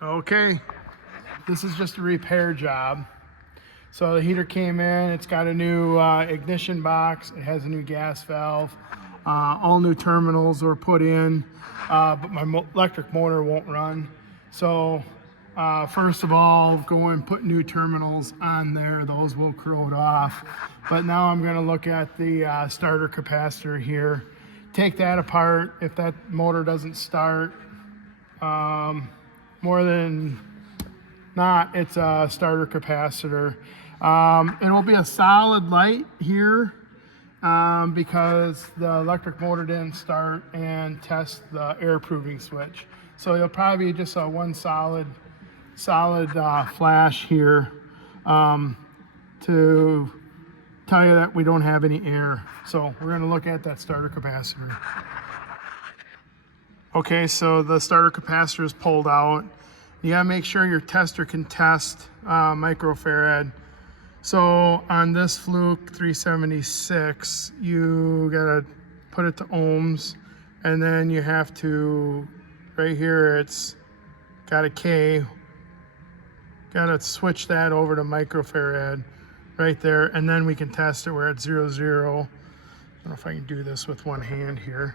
Okay, this is just a repair job. So the heater came in, it's got a new ignition box, it has a new gas valve, all new terminals were put in, but my electric motor won't run. So first of all, go and put new terminals on there, those will corrode off. But now I'm gonna look at the starter capacitor here, take that apart. If that motor doesn't start, more than not, it's a starter capacitor. It will be a solid light here because the electric motor didn't start and test the air proving switch. So it'll probably be just a one solid flash here to tell you that we don't have any air. So we're going to look at that starter capacitor. Okay, so the starter capacitor is pulled out. You gotta make sure your tester can test microfarad. So on this Fluke 376, you gotta put it to ohms, and then you have to, right here it's got a K, gotta switch that over to microfarad right there, and then we can test it. We're at 0, 0. I don't know if I can do this with one hand here.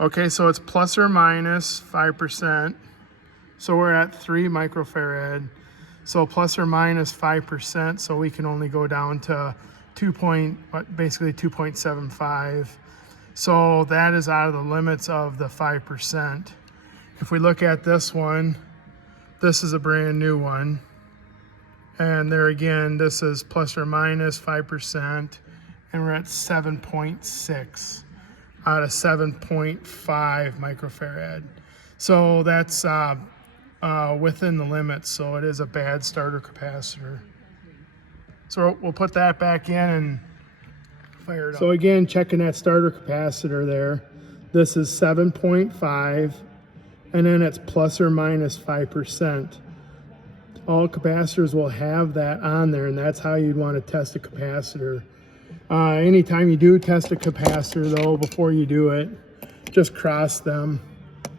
Okay, so it's plus or minus 5%. So we're at 3 microfarad. So plus or minus 5%, so we can only go down to basically 2.75. So that is out of the limits of the 5%. If we look at this one, this is a brand new one. And there again, this is plus or minus 5%, and we're at 7.6. out of 7.5 microfarad. So that's within the limits, so it is a bad starter capacitor. So we'll put that back in and fire it up. So again, checking that starter capacitor there. This is 7.5, and then it's plus or minus 5%. All capacitors will have that on there, and that's how you'd want to test a capacitor. Anytime you do test a capacitor though, before you do it, just cross them,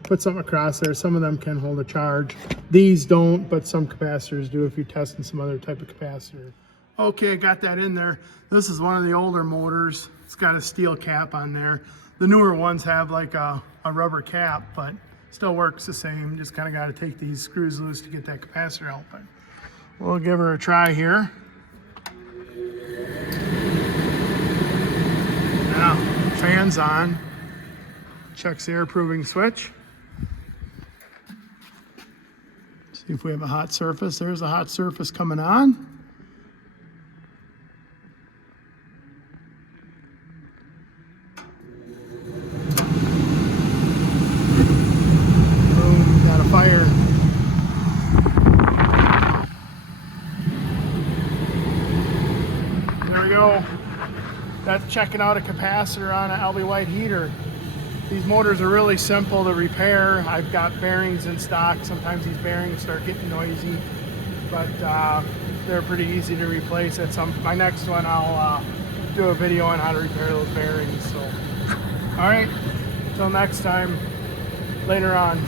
put something across there. Some of them can hold a charge. These don't, but some capacitors do if you're testing some other type of capacitor. Okay, got that in there. This is one of the older motors. It's got a steel cap on there. The newer ones have like a rubber cap, but still works the same. Just kind of got to take these screws loose to get that capacitor out. But we'll give her a try here. Now, fan's on. Checks the air proving switch. See if we have a hot surface. There's a hot surface coming on. Boom, got a fire. There we go. That's checking out a capacitor on an LB White heater. These motors are really simple to repair. I've got bearings in stock. Sometimes these bearings start getting noisy, but they're pretty easy to replace. My next one, I'll do a video on how to repair those bearings. So, all right, until next time, later on.